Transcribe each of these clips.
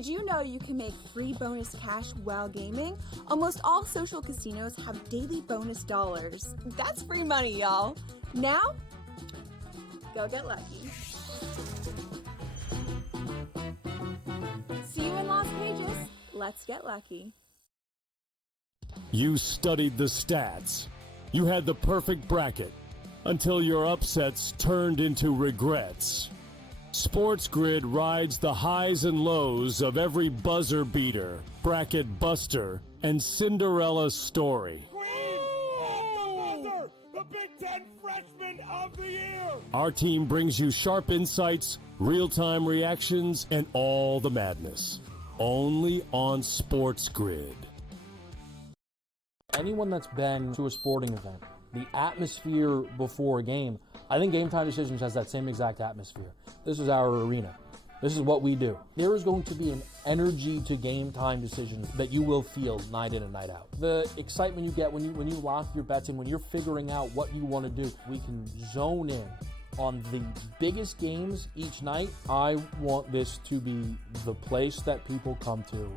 Did you know you can make free bonus cash while gaming? Almost all social casinos have daily bonus dollars. That's free money, y'all. Now, go get lucky. See you in Las Vegas. Let's get lucky. You studied the stats. You had the perfect bracket until your upsets turned into regrets. SportsGrid rides the highs and lows of every buzzer beater, bracket buster, and Cinderella story. The Big Ten Freshman of the Year! Our team brings you sharp insights, real-time reactions, and all the madness. Only on SportsGrid. Anyone that's been to a sporting event, the atmosphere before a game, I think Game Time Decisions has that same exact atmosphere. This is our arena. This is what we do. There is going to be an energy to Game Time Decisions that you will feel night in and night out. The excitement you get when you lock your bets in, when you're figuring out what you want to do, we can zone in on the biggest games each night. I want this to be the place that people come to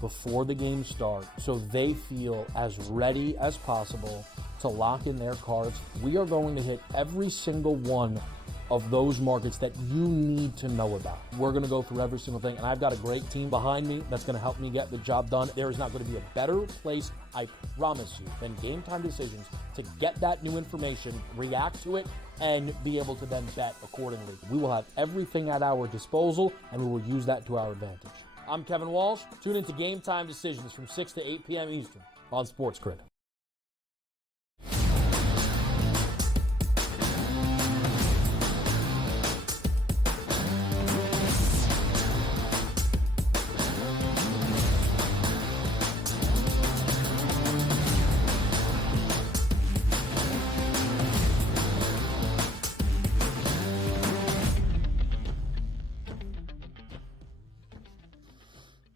before the games start so they feel as ready as possible to lock in their cards. We are going to hit every single one of those markets that you need to know about. We're going to go through every single thing, and I've got a great team behind me that's going to help me get the job done. There is not going to be a better place, I promise you, than Game Time Decisions to get that new information, react to it, and be able to then bet accordingly. We will have everything at our disposal, and we will use that to our advantage. I'm Kevin Walsh. Tune into Game Time Decisions from 6 to 8 p.m. Eastern on SportsGrid.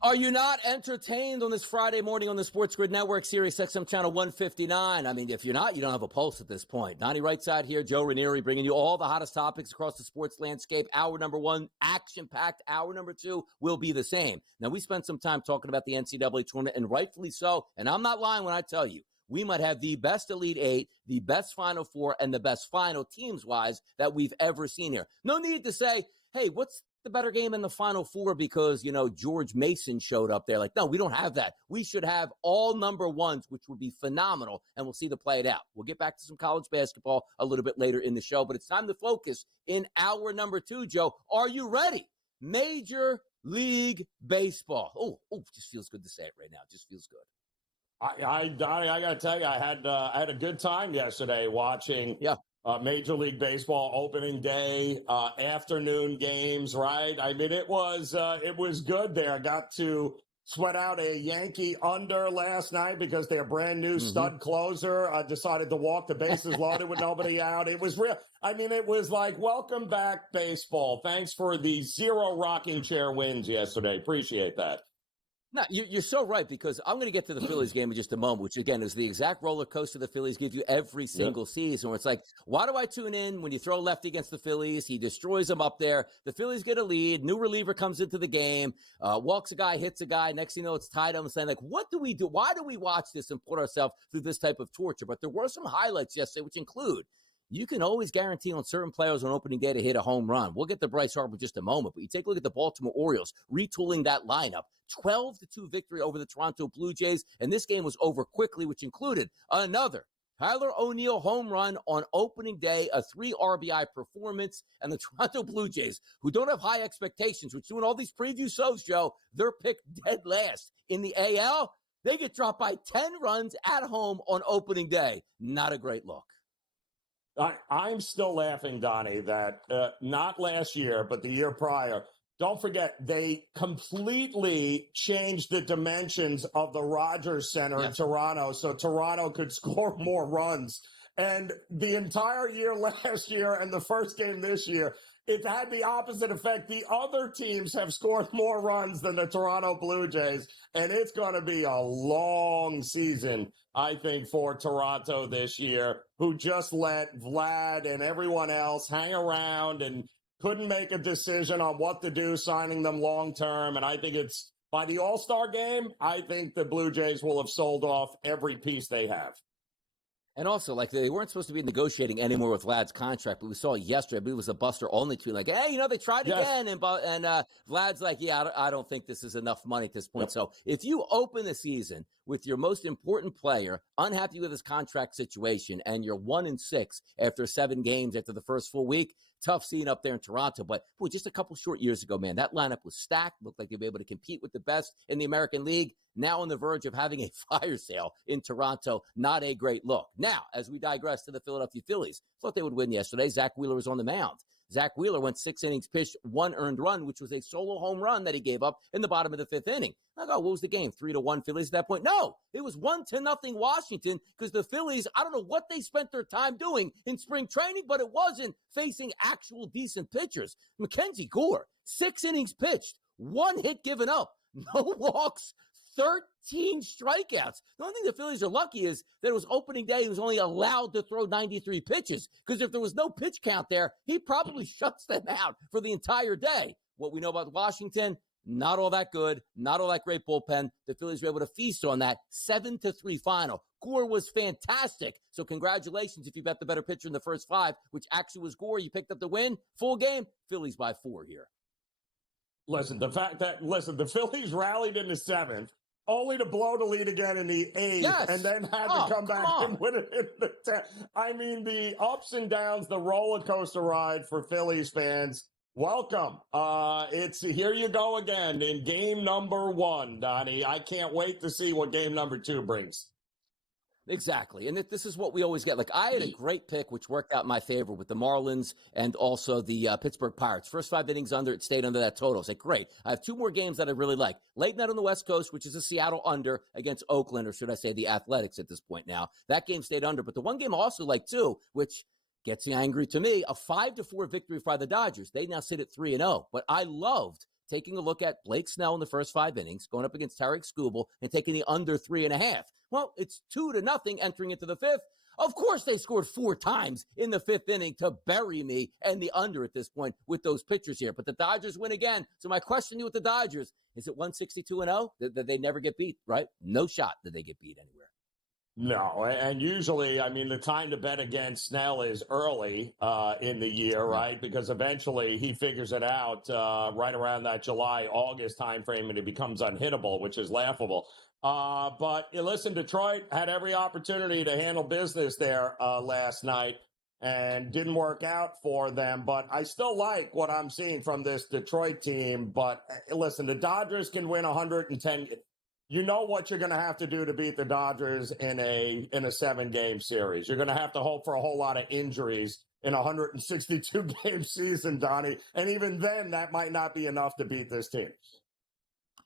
Are you not entertained on this Friday morning on the SportsGrid Network, Sirius XM Channel 159? I mean, if you're not, you don't have a pulse at this point. Donnie right side here, Joe Ranieri bringing you all the hottest topics across the sports landscape. Hour number one, action-packed. Hour number two will be the same. Now, we spent some time talking about the NCAA tournament, and rightfully so. And I'm not lying when I tell you, we might have the best Elite Eight, the best Final Four, and the best final teams-wise that we've ever seen here. No need to say, hey, what's the better game in the Final Four because, George Mason showed up there. Like, no, we don't have that. We should have all number ones, which would be phenomenal, and we'll see the play it out. We'll get back to some college basketball a little bit later in the show, but it's time to focus in hour number two, Joe. Are you ready? Major League Baseball. Oh, just feels good to say it right now. Just feels good. Donnie, I got to tell you, I had a good time yesterday watching Major League Baseball opening day, afternoon games, right? I mean, it was good there. Got to sweat out a Yankee under last night because their brand new stud closer decided to walk the bases loaded with nobody out. It was real. I mean, it was like, welcome back, baseball. Thanks for the 0 rocking chair wins yesterday. Appreciate that. No, you're so right, because I'm going to get to the Phillies game in just a moment, which, again, is the exact roller coaster the Phillies give you every single season, where it's like, why do I tune in when you throw lefty against the Phillies? He destroys them up there. The Phillies get a lead. New reliever comes into the game, walks a guy, hits a guy. Next thing you know, it's tied up. I'm saying, like, what do we do? Why do we watch this and put ourselves through this type of torture? But there were some highlights yesterday, which include, you can always guarantee on certain players on opening day to hit a home run. We'll get to Bryce Harper in just a moment, but you take a look at the Baltimore Orioles retooling that lineup. 12-2 victory over the Toronto Blue Jays, and this game was over quickly, which included another Tyler O'Neill home run on opening day, a 3 RBI performance, and the Toronto Blue Jays, who don't have high expectations, which doing all these preview shows, Joe, they're picked dead last. In the AL, they get dropped by 10 runs at home on opening day. Not a great look. I'm still laughing, Donnie, that not last year, but the year prior, don't forget, they completely changed the dimensions of the Rogers Center in Toronto so Toronto could score more runs. And the entire year last year and the first game this year, it had the opposite effect. The other teams have scored more runs than the Toronto Blue Jays, and it's going to be a long season, I think, for Toronto this year, who just let Vlad and everyone else hang around and couldn't make a decision on what to do, signing them long-term. And I think it's by the All-Star game, I think the Blue Jays will have sold off every piece they have. And also, like, they weren't supposed to be negotiating anymore with Vlad's contract, but we saw yesterday, I believe it was a Buster only tweet, like, hey, they tried again. And Vlad's like, yeah, I don't think this is enough money at this point. Yep. So if you open the season with your most important player unhappy with his contract situation and you're 1-6 after 7 games after the first full week, tough scene up there in Toronto. But boy, just a couple short years ago, man, that lineup was stacked. Looked like they'd be able to compete with the best in the American League. Now on the verge of having a fire sale in Toronto. Not a great look. Now, as we digress to the Philadelphia Phillies, thought they would win yesterday. Zach Wheeler was on the mound. Zach Wheeler went 6 innings pitched, 1 earned run, which was a solo home run that he gave up in the bottom of the 5th inning. I go, what was the game? 3-1 Phillies at that point? No, it was 1-0 Washington because the Phillies, I don't know what they spent their time doing in spring training, but it wasn't facing actual decent pitchers. Mackenzie Gore, 6 innings pitched, 1 hit given up, no walks, 13 strikeouts. The only thing the Phillies are lucky is that it was opening day. He was only allowed to throw 93 pitches because if there was no pitch count there, he probably shuts them out for the entire day. What we know about Washington, not all that good, not all that great bullpen. The Phillies were able to feast on that 7-3 final. Gore was fantastic. So congratulations if you bet the better pitcher in the first 5, which actually was Gore. You picked up the win. Full game, Phillies by 4 here. Listen, the Phillies rallied in the 7th, only to blow the lead again in the 8th, and then had to come back and win it in the 10th. I mean, the ups and downs, the roller coaster ride for Phillies fans. Welcome. It's here you go again in game number 1, Donnie. I can't wait to see what game number 2 brings. Exactly. And this is what we always get. Like, I had a great pick, which worked out in my favor with the Marlins and also the Pittsburgh Pirates. First 5 innings under, it stayed under that total. I said, great. I have 2 more games that I really like. Late night on the West Coast, which is a Seattle under against Oakland, or should I say the Athletics at this point now. That game stayed under. But the one game I also like, too, which gets you angry to me, a 5-4 victory by the Dodgers. They now sit at 3-0. But I loved taking a look at Blake Snell in the first 5 innings, going up against Tarek Skubal, and taking the under 3.5. Well, it's 2-0 entering into the 5th. Of course, they scored 4 times in the 5th inning to bury me and the under at this point with those pitchers here. But the Dodgers win again. So my question to you with the Dodgers, is it 162-0? That they never get beat, right? No shot that they get beat anywhere. No, and usually, I mean, the time to bet against Snell is early in the year, right? Because eventually he figures it out right around that July, August timeframe, and it becomes unhittable, which is laughable. But listen, Detroit had every opportunity to handle business there last night and didn't work out for them. But I still like what I'm seeing from this Detroit team. But listen, the Dodgers can win 110. You know what you're going to have to do to beat the Dodgers in a 7-game series. You're going to have to hope for a whole lot of injuries in a 162-game season, Donnie. And even then, that might not be enough to beat this team.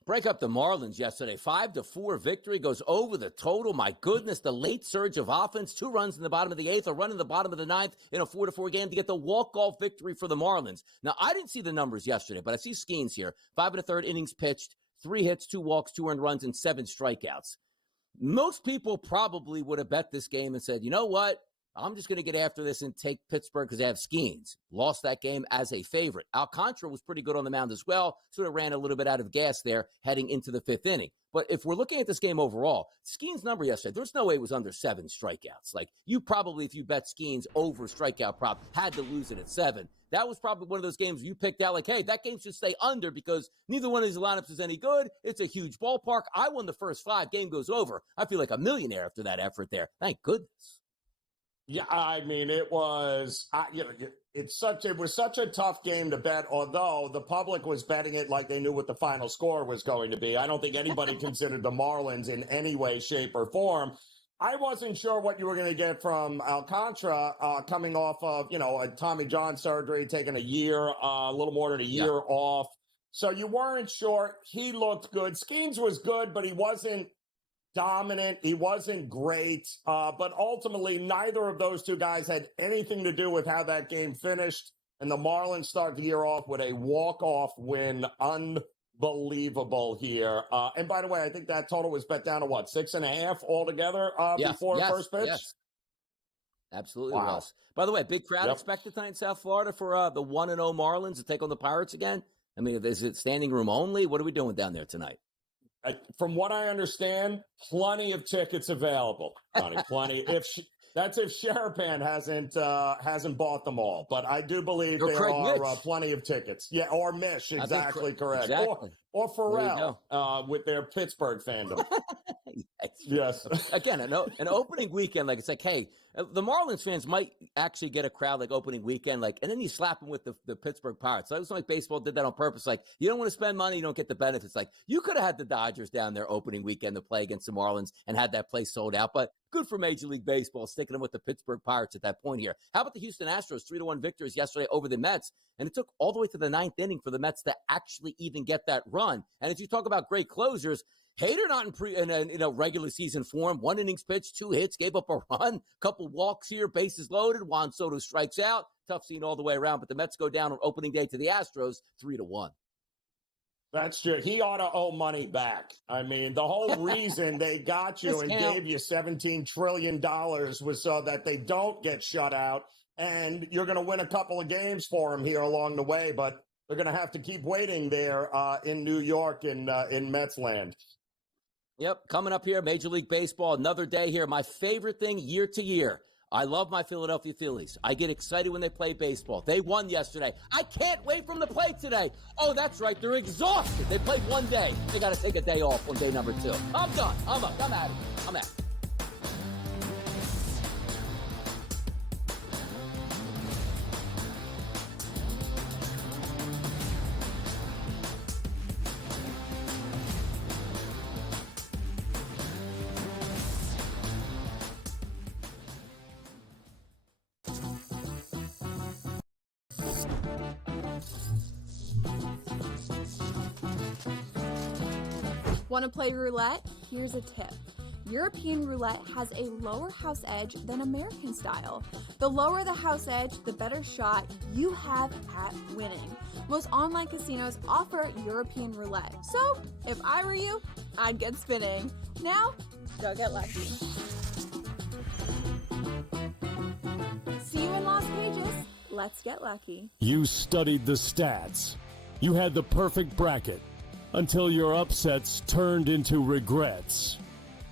Break up the Marlins yesterday. 5-4 victory goes over the total. My goodness, the late surge of offense. 2 runs in the bottom of the 8th, a run in the bottom of the 9th in a 4-4 game to get the walk-off victory for the Marlins. Now, I didn't see the numbers yesterday, but I see Skeens here. 5 1/3 innings pitched, 3 hits, 2 walks, 2 earned runs, and 7 strikeouts. Most people probably would have bet this game and said, you know what? I'm just going to get after this and take Pittsburgh because they have Skeens. Lost that game as a favorite. Alcantara was pretty good on the mound as well. Sort of ran a little bit out of gas there heading into the 5th inning. But if we're looking at this game overall, Skeens' number yesterday, there's no way it was under 7 strikeouts. Like, you probably, if you bet Skeens over strikeout prop, had to lose it at 7. That was probably one of those games you picked out like, hey, that game should stay under because neither one of these lineups is any good. It's a huge ballpark. I won the first 5. Game goes over. I feel like a millionaire after that effort there. Thank goodness. Yeah, I mean, it was, it was such a tough game to bet, although the public was betting it like they knew what the final score was going to be. I don't think anybody considered the Marlins in any way, shape, or form. I wasn't sure what you were going to get from Alcantara coming off of, a Tommy John surgery, taking a year, a little more than a year off. So you weren't sure. He looked good. Skeens was good, but he wasn't dominant. He wasn't great. But ultimately, neither of those 2 guys had anything to do with how that game finished. And the Marlins start the year off with a walk-off win. Unbelievable here. And by the way, I think that total was bet down to 6.5 altogether before first pitch? Yes. Absolutely was. By the way, big crowd expected tonight in South Florida for the 1-0 Marlins to take on the Pirates again. I mean, is it standing room only? What are we doing down there tonight? From what I understand, plenty of tickets available, Donnie. Plenty. That's if Sherapan hasn't bought them all, but I do believe there are plenty of tickets. Yeah, or Mish, exactly correct. Exactly. Or Pharrell with their Pittsburgh fandom. Yes. Again, an opening weekend, like, it's like, hey, the Marlins fans might actually get a crowd like opening weekend, like, and then you slap them with the Pittsburgh Pirates. So it was like baseball did that on purpose. Like, you don't want to spend money, you don't get the benefits. Like, you could have had the Dodgers down there opening weekend to play against the Marlins and had that place sold out. But good for Major League Baseball sticking them with the Pittsburgh Pirates at that point here. How about the Houston Astros 3-1 victories yesterday over the Mets? And it took all the way to the ninth inning for the Mets to actually even get that run. And if you talk about great closers, Hader not in regular season form. 1 innings pitched, 2 hits, gave up a run, couple walks here, bases loaded. Juan Soto strikes out. Tough scene all the way around. But the Mets go down on opening day to the Astros 3-1. That's true. He ought to owe money back. I mean, the whole reason they got you and gave you $17 trillion was so that they don't get shut out. And you're going to win a couple of games for them here along the way. But they're going to have to keep waiting there in New York in Mets land. Yep, coming up here, Major League Baseball, another day here. My favorite thing year to year. I love my Philadelphia Phillies. I get excited when they play baseball. They won yesterday. I can't wait for them to play today. Oh, that's right. They're exhausted. They played one day. They got to take a day off on day number 2. I'm done. I'm up. I'm out. I'm out. Want to play roulette? Here's a tip. European roulette has a lower house edge than American style. The lower the house edge, the better shot you have at winning. Most online casinos offer European roulette. So, if I were you, I'd get spinning. Now, go get lucky. See you in Las Vegas. Let's get lucky. You studied the stats. You had the perfect bracket until your upsets turned into regrets.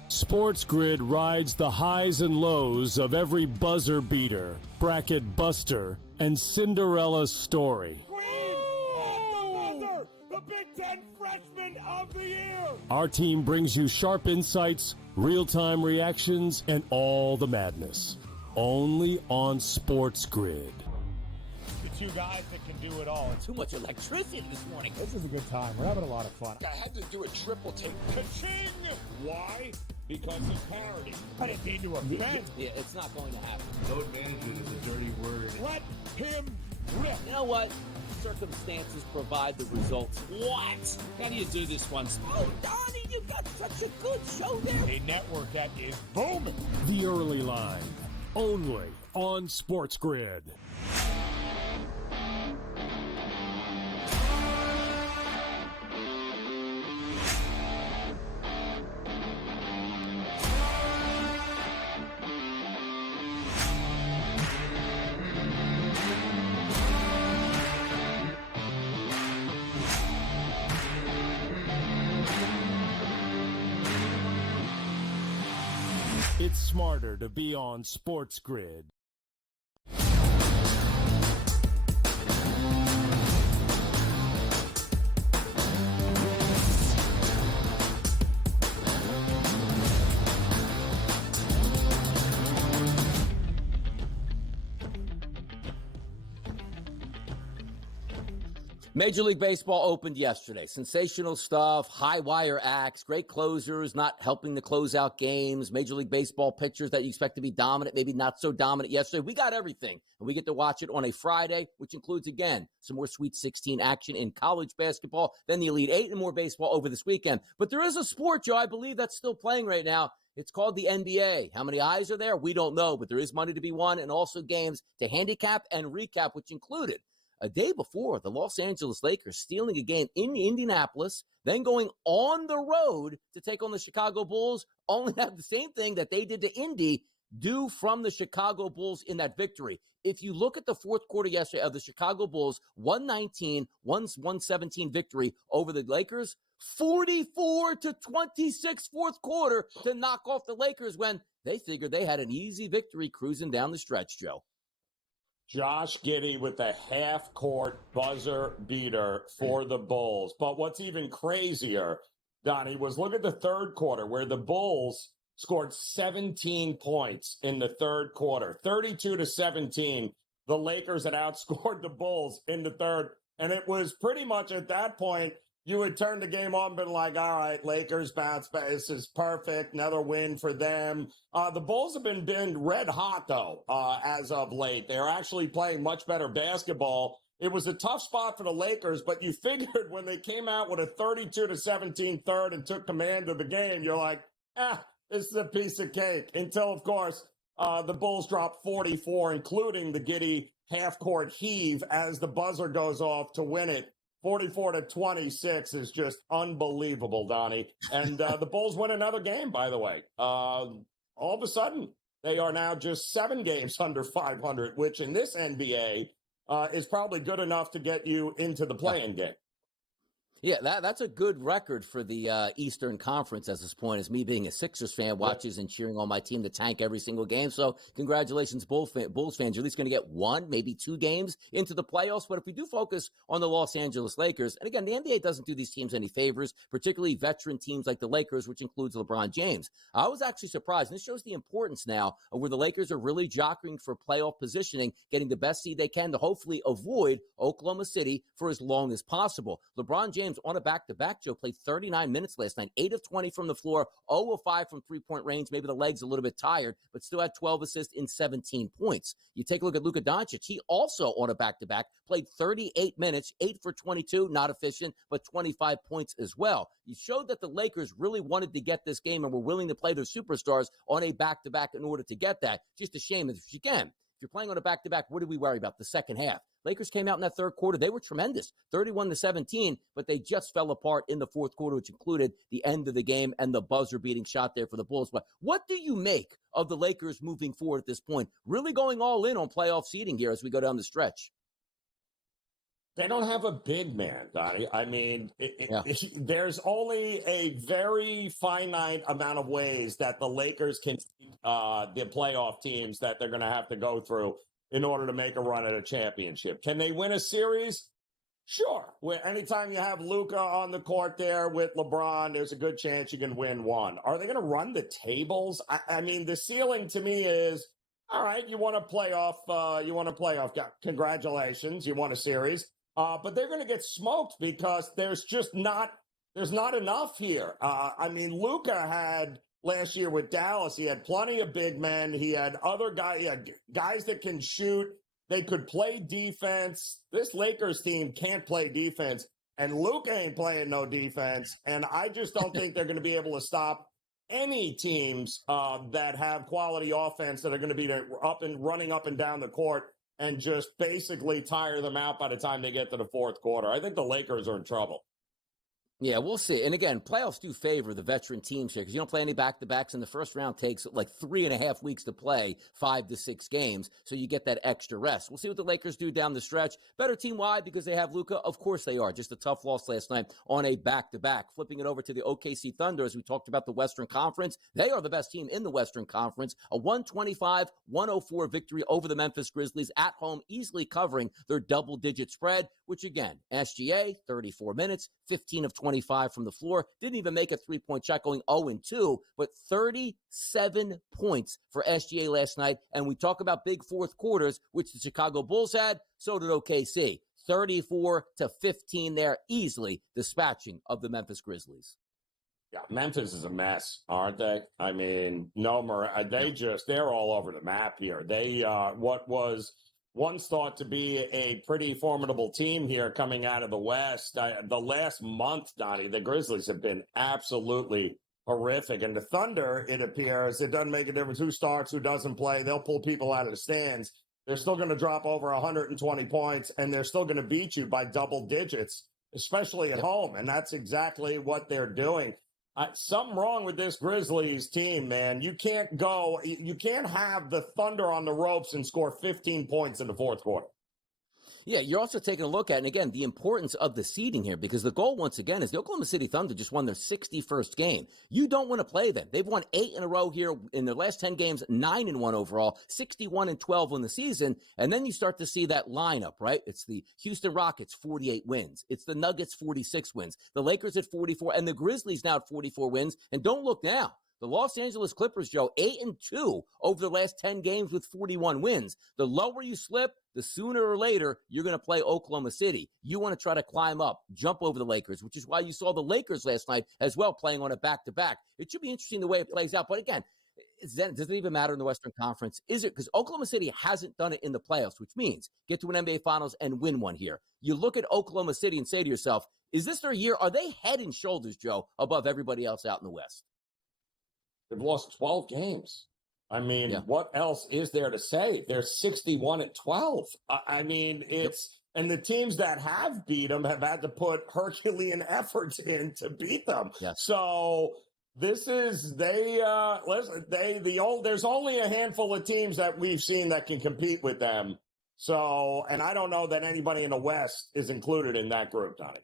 SportsGrid rides the highs and lows of every buzzer beater, bracket buster, and Cinderella story. The Big Ten Freshman of the Year! Our team brings you sharp insights, real-time reactions, and all the madness. Only on SportsGrid. The two guys that can do it all. Too much electricity this morning. This is a good time. We're having a lot of fun. I had to do a triple take. Ka-ching! Why? Because of parity. I didn't mean to offend. Yeah, it's not going to happen. Load management is a dirty word. Let him rip. You know what? Circumstances provide the results. What? How do you do this one? Oh, Donnie, you got such a good show there. A network that is booming. The early line, only on SportsGrid. It's smarter to be on SportsGrid. Major League Baseball opened yesterday. Sensational stuff, high wire acts, great closers, not helping to close out games, Major League Baseball pitchers that you expect to be dominant, maybe not so dominant yesterday. We got everything, and we get to watch it on a Friday, which includes, again, some more Sweet 16 action in college basketball, then the Elite Eight and more baseball over this weekend. But there is a sport, Joe, I believe that's still playing right now. It's called the NBA. How many eyes are there? We don't know, but there is money to be won and also games to handicap and recap, which included a day before, the Los Angeles Lakers stealing a game in Indianapolis, then going on the road to take on the Chicago Bulls, only have the same thing that they did to Indy due from the Chicago Bulls in that victory. If you look at the fourth quarter yesterday of the Chicago Bulls, 117 victory over the Lakers, 44-26 fourth quarter to knock off the Lakers when they figured they had an easy victory cruising down the stretch, Joe. Josh Giddey with the half-court buzzer beater for the Bulls. But what's even crazier, Donnie, was look at the third quarter where the Bulls scored 17 points in the third quarter, 32-17. The Lakers had outscored the Bulls in the third. And it was pretty much at that point, you would turn the game on and been like, all right, Lakers bounce back. This is perfect. Another win for them. The Bulls have been red hot, though, as of late. They're actually playing much better basketball. It was a tough spot for the Lakers, but you figured when they came out with a 32-17 third and took command of the game, you're like, this is a piece of cake. Until, of course, the Bulls dropped 44, including the Giddey half-court heave as the buzzer goes off to win it. 44-26 is just unbelievable, Donnie. And the Bulls win another game, by the way. All of a sudden, they are now just 7 games under 500, which in this NBA is probably good enough to get you into the play-in game. Yeah, that's a good record for the Eastern Conference at this point, as me being a Sixers fan, watches and cheering on my team to tank every single game. So congratulations, Bulls fans. You're at least going to get 1, maybe 2 games into the playoffs. But if we do focus on the Los Angeles Lakers, and again, the NBA doesn't do these teams any favors, particularly veteran teams like the Lakers, which includes LeBron James. I was actually surprised, and this shows the importance now of where the Lakers are really jockeying for playoff positioning, getting the best seed they can to hopefully avoid Oklahoma City for as long as possible. LeBron James on a back-to-back, Joe, played 39 minutes last night, 8 of 20 from the floor, 0 of 5 from three-point range. Maybe the leg's a little bit tired, but still had 12 assists in 17 points. You take a look at Luka Doncic. He also on a back-to-back played 38 minutes, 8 for 22, not efficient, but 25 points as well. You showed that the Lakers really wanted to get this game and were willing to play their superstars on a back-to-back in order to get that. Just a shame if you can. If you're playing on a back-to-back, what did we worry about? The second half. Lakers came out in that third quarter. They were tremendous, 31-17, but they just fell apart in the fourth quarter, which included the end of the game and the buzzer-beating shot there for the Bulls. But what do you make of the Lakers moving forward at this point? Really going all in on playoff seeding here as we go down the stretch. They don't have a big man, Donnie. I mean, there's only a very finite amount of ways that the Lakers can the playoff teams that they're going to have to go through in order to make a run at a championship. Can they win a series? Sure. Anytime you have Luka on the court there with LeBron, there's a good chance you can win one. Are they going to run the tables? I mean, the ceiling to me is, all right, you want to playoff. Congratulations. You won a series. But they're going to get smoked because there's not enough here. I mean, Luka had last year with Dallas, he had plenty of big men. He had other guys, guys that can shoot. They could play defense. This Lakers team can't play defense, and Luka ain't playing no defense. And I just don't think they're going to be able to stop any teams that have quality offense that are going to be running up and down the court and just basically tire them out by the time they get to the fourth quarter. I think the Lakers are in trouble. Yeah, we'll see. And again, playoffs do favor the veteran teams here because you don't play any back-to-backs, and the first round takes like 3.5 weeks to play 5 to 6 games, so you get that extra rest. We'll see what the Lakers do down the stretch. Better team wide because they have Luka? Of course they are. Just a tough loss last night on a back-to-back. Flipping it over to the OKC Thunder, as we talked about the Western Conference, they are the best team in the Western Conference. A 125-104 victory over the Memphis Grizzlies at home, easily covering their double-digit spread, which again, SGA, 34 minutes, 15 of 25 from the floor. Didn't even make a three-point shot, going 0-2, but 37 points for SGA last night. And we talk about big fourth quarters, which the Chicago Bulls had. So did OKC. 34-15 there, easily dispatching of the Memphis Grizzlies. Yeah, Memphis is a mess, aren't they? I mean, they're all over the map here. They, what was once thought to be a pretty formidable team here coming out of the West. The last month, Donnie, the Grizzlies have been absolutely horrific. And the Thunder, it appears, it doesn't make a difference who starts, who doesn't play. They'll pull people out of the stands. They're still going to drop over 120 points, and they're still going to beat you by double digits, especially at home. And that's exactly what they're doing. Something wrong with this Grizzlies team, man. You can't have the Thunder on the ropes and score 15 points in the fourth quarter. Yeah, you're also taking a look at, and again, the importance of the seeding here, because the goal, once again, is the Oklahoma City Thunder just won their 61st game. You don't want to play them. They've won 8 in a row here in their last 10 games, 9-1 overall, 61-12 on the season. And then you start to see that lineup, right? It's the Houston Rockets, 48 wins. It's the Nuggets, 46 wins. The Lakers at 44, and the Grizzlies now at 44 wins. And don't look now. The Los Angeles Clippers, Joe, 8-2 over the last 10 games with 41 wins. The lower you slip, the sooner or later you're going to play Oklahoma City. You want to try to climb up, jump over the Lakers, which is why you saw the Lakers last night as well playing on a back-to-back. It should be interesting the way it plays out. But again, does it even matter in the Western Conference? Is it? Because Oklahoma City hasn't done it in the playoffs, which means get to an NBA Finals and win one here. You look at Oklahoma City and say to yourself, is this their year? Are they head and shoulders, Joe, above everybody else out in the West? They've lost 12 games. I mean, What else is there to say? They're 61-12. I mean, and the teams that have beat them have had to put Herculean efforts in to beat them. Yes. So this is, there's only a handful of teams that we've seen that can compete with them. So, and I don't know that anybody in the West is included in that group, Donnie.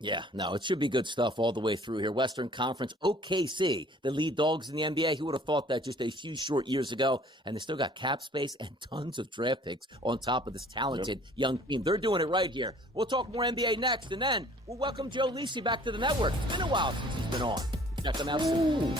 Yeah, no, it should be good stuff all the way through here. Western Conference, OKC, the lead dogs in the NBA. Who would have thought that just a few short years ago? And they still got cap space and tons of draft picks on top of this talented young team. They're doing it right here. We'll talk more NBA next, and then we'll welcome Joe Lisi back to the network. It's been a while since he's been on. Check him out soon.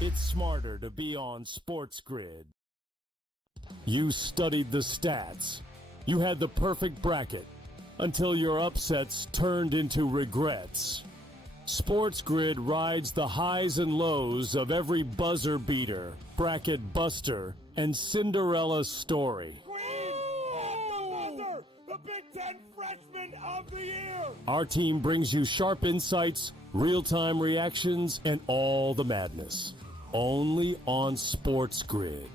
It's smarter to be on SportsGrid. You studied the stats. You had the perfect bracket until your upsets turned into regrets. SportsGrid rides the highs and lows of every buzzer beater, bracket buster, and Cinderella story. The Big Ten Freshman of the Year! Our team brings you sharp insights, real-time reactions, and all the madness. Only on SportsGrid.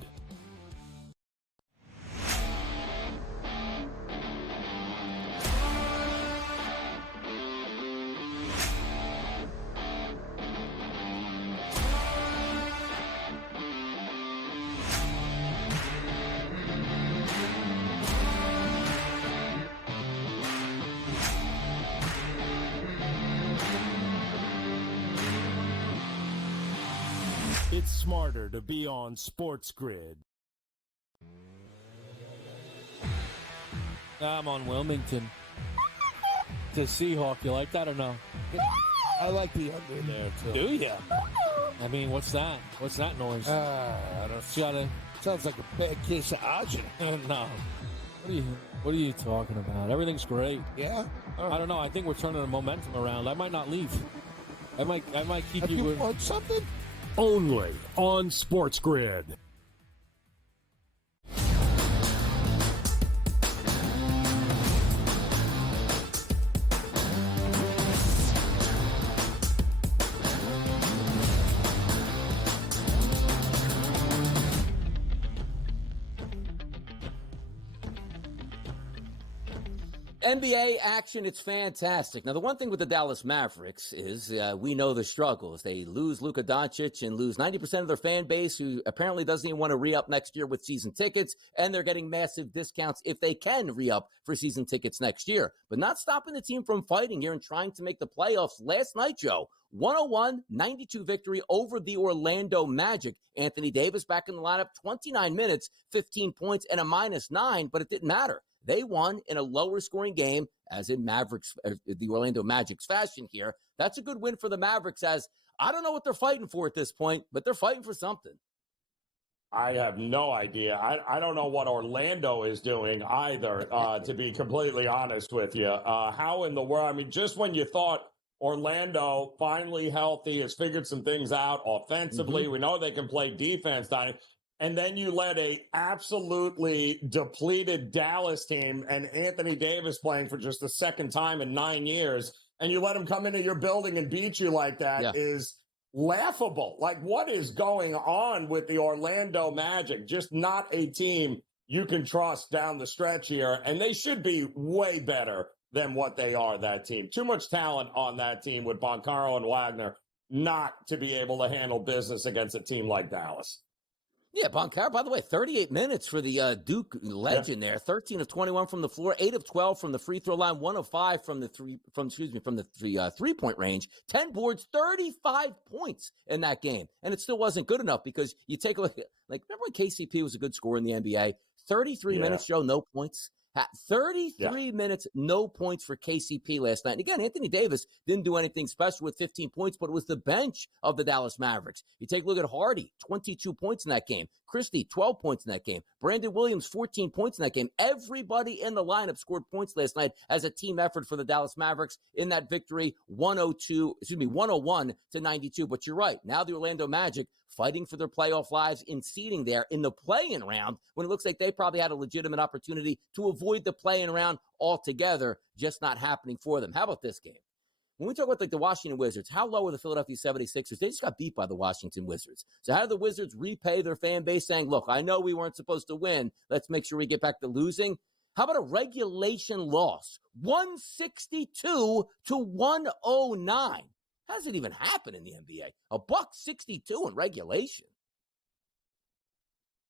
It's smarter to be on SportsGrid. I'm on Wilmington. The Seahawk, you like that or no? I like the under there, too. Do ya? I mean, what's that? What's that noise? I don't Gotta, Sounds like a bad case of agita. no. What are you talking about? Everything's great. Yeah? I don't know. I think we're turning the momentum around. I might not leave. I might keep Have you. you won something? Only on SportsGrid. NBA action, it's fantastic. Now, the one thing with the Dallas Mavericks is we know the struggles. They lose Luka Doncic and lose 90% of their fan base, who apparently doesn't even want to re-up next year with season tickets, and they're getting massive discounts if they can re-up for season tickets next year. But not stopping the team from fighting here and trying to make the playoffs. Last night, Joe, 101-92 victory over the Orlando Magic. Anthony Davis back in the lineup, 29 minutes, 15 points, and a -9, but it didn't matter. They won in a lower scoring game, as in the Orlando Magic's fashion here. That's a good win for the Mavericks, as I don't know what they're fighting for at this point, but they're fighting for something. I have no idea. I don't know what Orlando is doing either, to be completely honest with you. How in the world? I mean, just when you thought Orlando finally healthy, has figured some things out offensively, we know they can play defense, Donnie, and then you let a absolutely depleted Dallas team and Anthony Davis playing for just the second time in 9 years, and you let him come into your building and beat you like that is laughable. Like, what is going on with the Orlando Magic? Just not a team you can trust down the stretch here, and they should be way better than what they are, that team. Too much talent on that team with Boncaro and Wagner not to be able to handle business against a team like Dallas. Yeah, Boncaro, by the way, 38 minutes for the Duke legend there. 13 of 21 from the floor, 8 of 12 from the free throw line, 1 of 5 from the three-point range, 10 boards, 35 points in that game. And it still wasn't good enough because you take a look at, like, remember when KCP was a good scorer in the NBA? 33 minutes, Joe, no points. 33 minutes, no points for KCP last night. And again, Anthony Davis didn't do anything special with 15 points, but it was the bench of the Dallas Mavericks. You take a look at Hardy, 22 points in that game. Christie, 12 points in that game. Brandon Williams, 14 points in that game. Everybody in the lineup scored points last night as a team effort for the Dallas Mavericks in that victory, 101 to 92. But you're right. Now the Orlando Magic fighting for their playoff lives in seeding there in the play-in round when it looks like they probably had a legitimate opportunity to avoid the play-in round altogether, just not happening for them. How about this game? When we talk about like the Washington Wizards, how low are the Philadelphia 76ers? They just got beat by the Washington Wizards. So how do the Wizards repay their fan base saying, look, I know we weren't supposed to win. Let's make sure we get back to losing. How about a regulation loss? 162 to 109. How does it even happen in the NBA? $162 in regulation.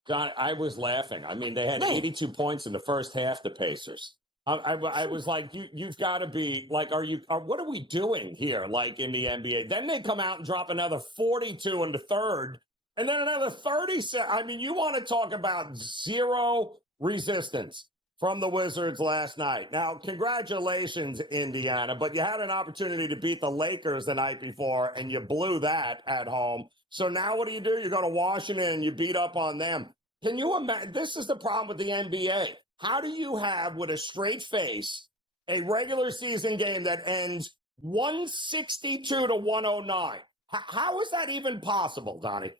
God, I was laughing. I mean, they had 82 points in the first half, the Pacers. I was like, you've got to be like, what are we doing here? Like in the NBA, then they come out and drop another 42 in the third and then another 37. I mean, you want to talk about zero resistance from the Wizards last night. Now, congratulations, Indiana, but you had an opportunity to beat the Lakers the night before and you blew that at home. So now what do? You go to Washington and you beat up on them. Can you imagine? This is the problem with the NBA. How do you have, with a straight face, a regular season game that ends 162 to 109? How is that even possible, Donnie?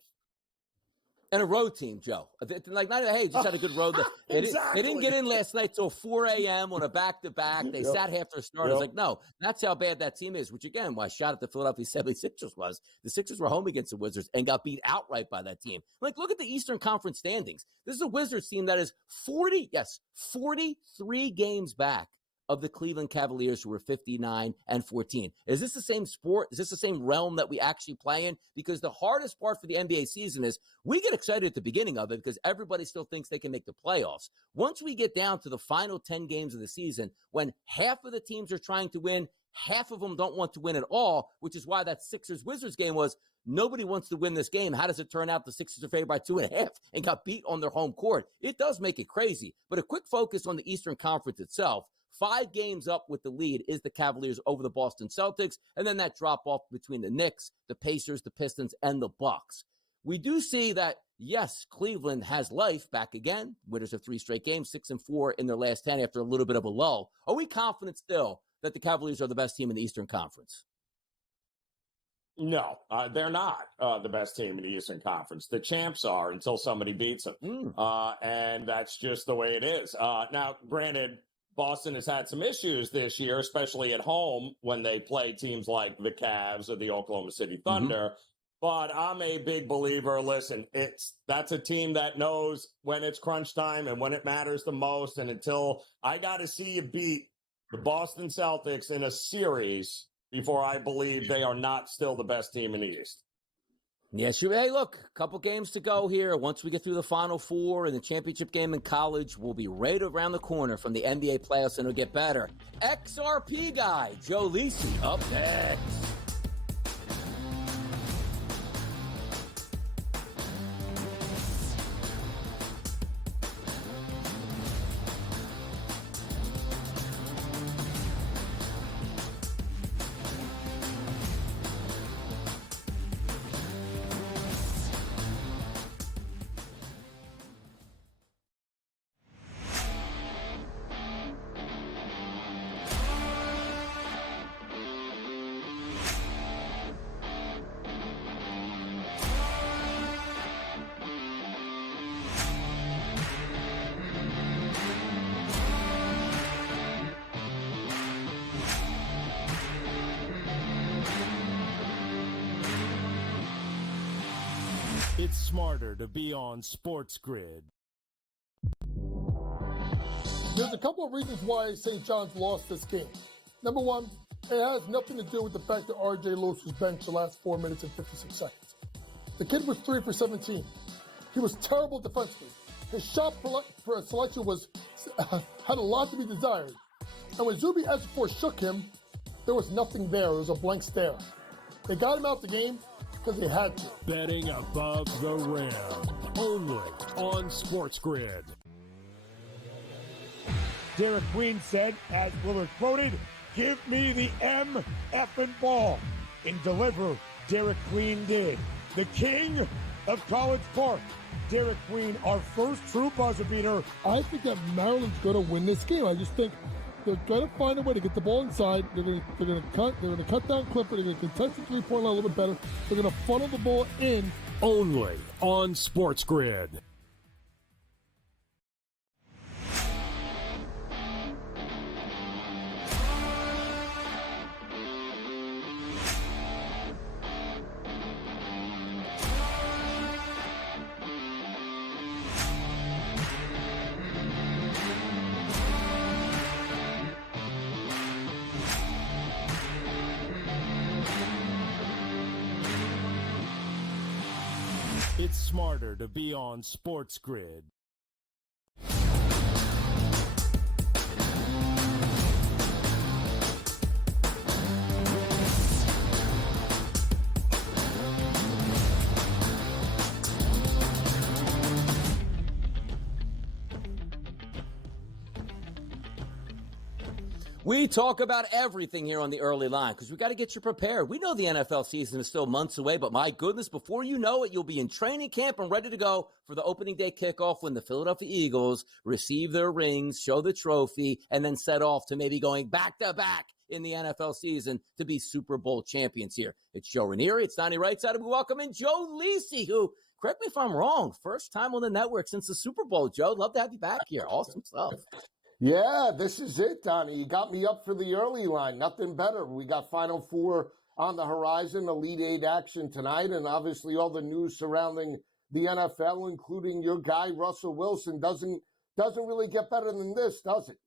And a road team, Joe. Like, not hey, just had a good road. They didn't get in last night till 4 a.m. on a back-to-back. They sat half their starters. Like, no, that's how bad that team is, which, again, why shot at the Philadelphia 76ers was. The Sixers were home against the Wizards and got beat outright by that team. Like, look at the Eastern Conference standings. This is a Wizards team that is 43 games back of the Cleveland Cavaliers, who were 59-14. Is this the same sport? Is this the same realm that we actually play in? Because the hardest part for the NBA season is we get excited at the beginning of it because everybody still thinks they can make the playoffs. Once we get down to the final 10 games of the season, when half of the teams are trying to win, half of them don't want to win at all, which is why that Sixers-Wizards game was nobody wants to win this game. How does it turn out? The Sixers are favored by 2.5 and got beat on their home court. It does make it crazy. But a quick focus on the Eastern Conference itself. 5 games up with the lead is the Cavaliers over the Boston Celtics, and then that drop-off between the Knicks, the Pacers, the Pistons, and the Bucks. We do see that, yes, Cleveland has life back again. Winners of 3 straight games, 6-4 in their last 10 after a little bit of a lull. Are we confident still that the Cavaliers are the best team in the Eastern Conference? No, they're not the best team in the Eastern Conference. The champs are until somebody beats them, and that's just the way it is. Now, granted, Boston has had some issues this year, especially at home when they play teams like the Cavs or the Oklahoma City Thunder. But I'm a big believer. Listen, that's a team that knows when it's crunch time and when it matters the most. And until I got to see you beat the Boston Celtics in a series before I believe they are not still the best team in the East. Yes, hey, look, a couple games to go here. Once we get through the Final Four and the championship game in college, we'll be right around the corner from the NBA playoffs, and it'll get better. XRP guy, Joe Lisi, up next. It's smarter to be on SportsGrid. There's a couple of reasons why St. John's lost this game. Number one, it has nothing to do with the fact that R.J. Lewis was benched the last 4 minutes and 56 seconds. The kid was 3 for 17. He was terrible defensively. His shot selection had a lot to be desired. And when Zuby Ejiofor shook him, there was nothing there. It was a blank stare. They got him out the game because they had to. Betting above the rim. Only on SportsGrid. Derek Queen said, as Willard quoted, "Give me the M-effing ball." And deliver, Derek Queen did. The king of College Park. Derek Queen, our first true buzzer beater. I think that Maryland's going to win this game. I just think they're going to find a way to get the ball inside. They're going to cut down Clifford. They're going to contest the three-point line a little bit better. They're going to funnel the ball in. Only on SportsGrid. It's smarter to be on SportsGrid. We talk about everything here on the early line because we got to get you prepared. We know the NFL season is still months away, but my goodness, before you know it, you'll be in training camp and ready to go for the opening day kickoff when the Philadelphia Eagles receive their rings, show the trophy, and then set off to maybe going back-to-back in the NFL season to be Super Bowl champions here. It's Joe Ranieri. It's Donnie Rightside. And we welcome in Joe Lisi, who, correct me if I'm wrong, first time on the network since the Super Bowl. Joe, love to have you back here. Awesome stuff. Yeah, this is it, Donnie. You got me up for the early line. Nothing better. We got Final Four on the horizon, Elite Eight action tonight, and obviously all the news surrounding the NFL, including your guy, Russell Wilson, doesn't really get better than this, does it?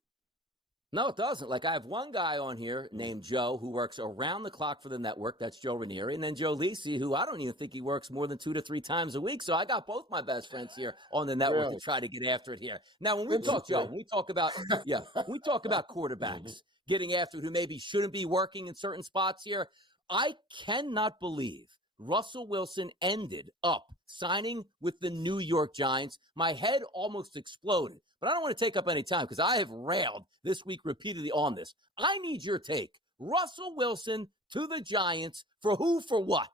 No, it doesn't. Like, I have one guy on here named Joe who works around the clock for the network. That's Joe Ranieri. And then Joe Lisi, who I don't even think he works more than 2 to 3 times a week. So I got both my best friends here on the network to try to get after it here. Now, when we talk, Joe, when we talk about quarterbacks getting after it who maybe shouldn't be working in certain spots here, I cannot believe Russell Wilson ended up signing with the New York Giants. My head almost exploded, but I don't want to take up any time because I have railed this week repeatedly on this. I need your take. Russell Wilson to the Giants for who, for what?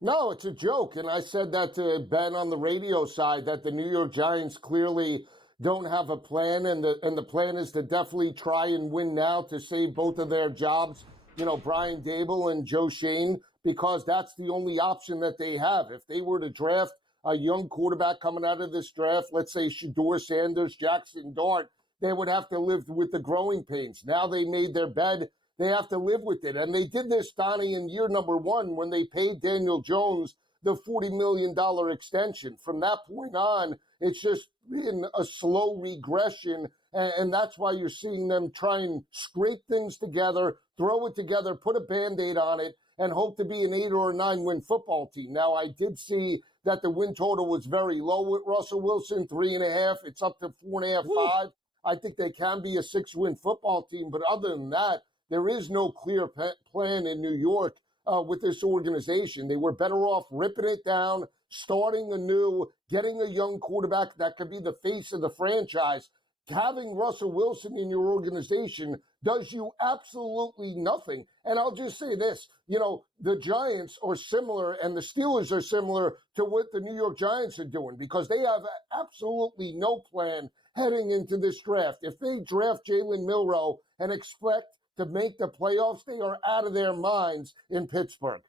No, it's a joke. And I said that to Ben on the radio side, that the New York Giants clearly don't have a plan. And the plan is to definitely try and win now to save both of their jobs, Brian Dable and Joe Shane, because that's the only option that they have. If they were to draft a young quarterback coming out of this draft, let's say Shedeur Sanders, Jackson Dart, they would have to live with the growing pains. Now they made their bed. They have to live with it. And they did this, Donnie, in year number 1 when they paid Daniel Jones the $40 million extension. From that point on, it's just been a slow regression. And that's why you're seeing them try and scrape things together, throw it together, put a Band-Aid on it, and hope to be an 8 or 9 win football team. Now, I did see that the win total was very low with Russell Wilson, 3.5. It's up to 4.5, 5. I think they can be a 6-win football team. But other than that, there is no clear plan in New York with this organization. They were better off ripping it down, starting anew, getting a young quarterback that could be the face of the franchise. Having Russell Wilson in your organization does you absolutely nothing. And I'll just say this, the Giants are similar and the Steelers are similar to what the New York Giants are doing because they have absolutely no plan heading into this draft. If they draft Jalen Milroe and expect to make the playoffs, they are out of their minds in Pittsburgh.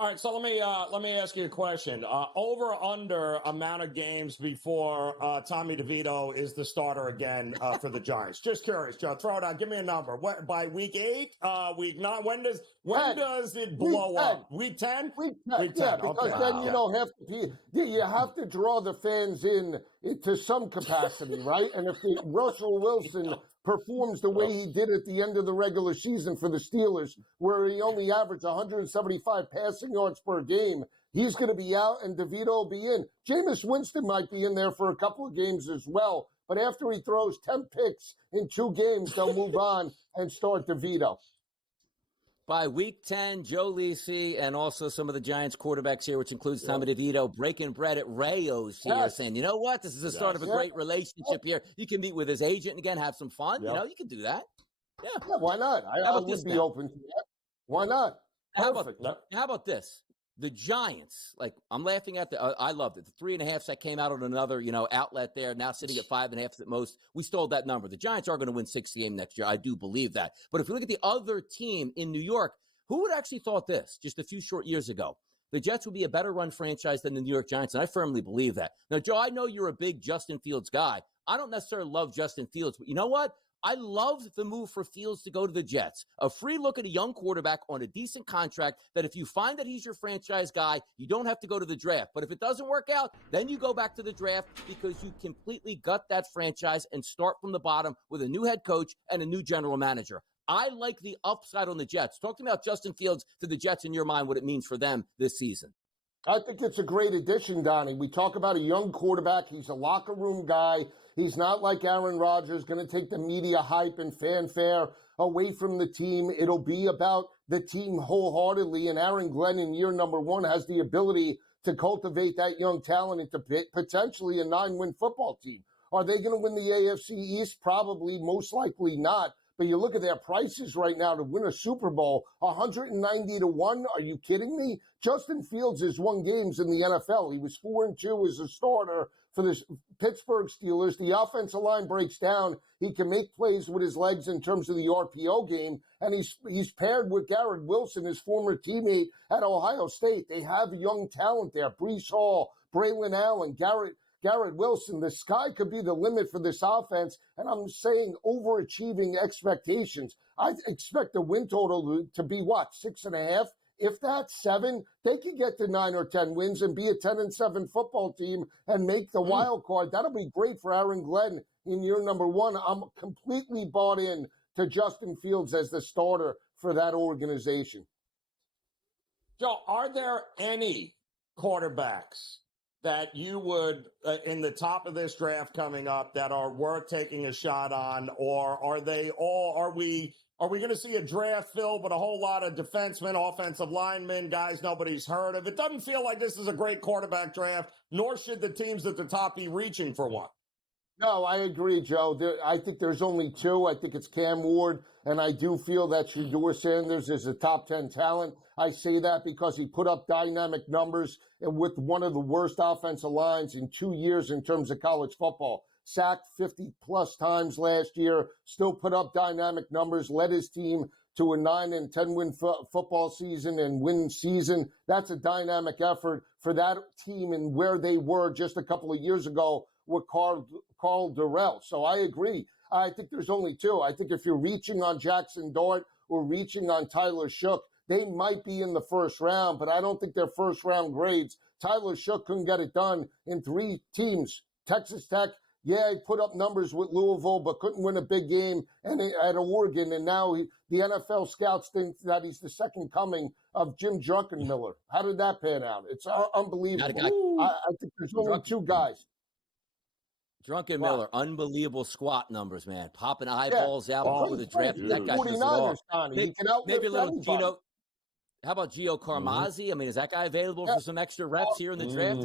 All right, so let me ask you a question. Over or under amount of games before Tommy DeVito is the starter again for the Giants? Just curious, Joe. Throw it out. Give me a number. What, by week 8, week 9? When does it blow up? Week 10? Week 10. Week 10. Yeah, because Okay. then you don't have to. You have to draw the fans in to some capacity, right? And if Russell Wilson performs the way he did at the end of the regular season for the Steelers, where he only averaged 175 passing yards per game, he's going to be out and DeVito will be in. Jameis Winston might be in there for a couple of games as well, but after he throws 10 picks in 2 games, they'll move on and start DeVito. By week 10, Joe Lisi and also some of the Giants quarterbacks here, which includes Tommy DeVito, breaking bread at Rayo's here, saying, you know what, this is the start of a great relationship here. You can meet with his agent again, have some fun. You know, you can do that. Yeah, why not? I would be open to that. Why not? Perfect. How about this? The Giants, like I'm laughing at I loved it. The 3.5 that came out on another, outlet there, now sitting at 5.5 at most. We stole that number. The Giants are going to win 6 games next year. I do believe that. But if you look at the other team in New York, who would actually thought this just a few short years ago? The Jets would be a better run franchise than the New York Giants, and I firmly believe that. Now, Joe, I know you're a big Justin Fields guy. I don't necessarily love Justin Fields, but you know what? I love the move for Fields to go to the Jets. A free look at a young quarterback on a decent contract that if you find that he's your franchise guy, you don't have to go to the draft. But if it doesn't work out, then you go back to the draft because you completely gut that franchise and start from the bottom with a new head coach and a new general manager. I like the upside on the Jets. Talk to me about Justin Fields to the Jets in your mind, what it means for them this season. I think it's a great addition, Donnie. We talk about a young quarterback. He's a locker room guy. He's not like Aaron Rodgers, going to take the media hype and fanfare away from the team. It'll be about the team wholeheartedly. And Aaron Glenn in year number 1 has the ability to cultivate that young talent into potentially a 9-win football team. Are they going to win the AFC East? Probably, most likely not. But you look at their prices right now to win a Super Bowl, 190 to 1. Are you kidding me? Justin Fields has won games in the NFL. He was 4-2 as a starter for the Pittsburgh Steelers. The offensive line breaks down. He can make plays with his legs in terms of the RPO game. And he's paired with Garrett Wilson, his former teammate at Ohio State. They have young talent there. Breece Hall, Braylon Allen, Garrett Wilson. The sky could be the limit for this offense, and I'm saying overachieving expectations. I expect the win total to be, 6.5? If that's 7, they could get to 9 or 10 wins and be a 10-7 football team and make the wild card. That'll be great for Aaron Glenn in year number 1. I'm completely bought in to Justin Fields as the starter for that organization. Joe, are there any quarterbacks that you would, in the top of this draft coming up, that are worth taking a shot on, or are we going to see a draft filled with a whole lot of defensemen, offensive linemen, guys nobody's heard of? It doesn't feel like this is a great quarterback draft, nor should the teams at the top be reaching for one. No, I agree, Joe. I think there's only 2. I think it's Cam Ward, and I do feel that Shedeur Sanders is a top 10 talent. I say that because he put up dynamic numbers with one of the worst offensive lines in 2 years in terms of college football. Sacked 50-plus times last year, still put up dynamic numbers, led his team to a 9 and 10 win football season and win season. That's a dynamic effort for that team and where they were just a couple of years ago with Carl Durrell. So I agree. I think there's only 2. I think if you're reaching on Jackson Dart or reaching on Tyler Shough, they might be in the first round, but I don't think they're first-round grades. Tyler Shough couldn't get it done in 3 teams. Texas Tech, he put up numbers with Louisville, but couldn't win a big game at Oregon, and now the NFL scouts think that he's the second coming of Jim Druckenmiller. How did that pan out? It's unbelievable. I think there's only 2 guys. Druckenmiller, unbelievable squat numbers, man. Popping eyeballs out with the draft. That guy does it all. Maybe a little Gino. How about Gio Carmazzi? I mean, is that guy available for some extra reps here in the draft?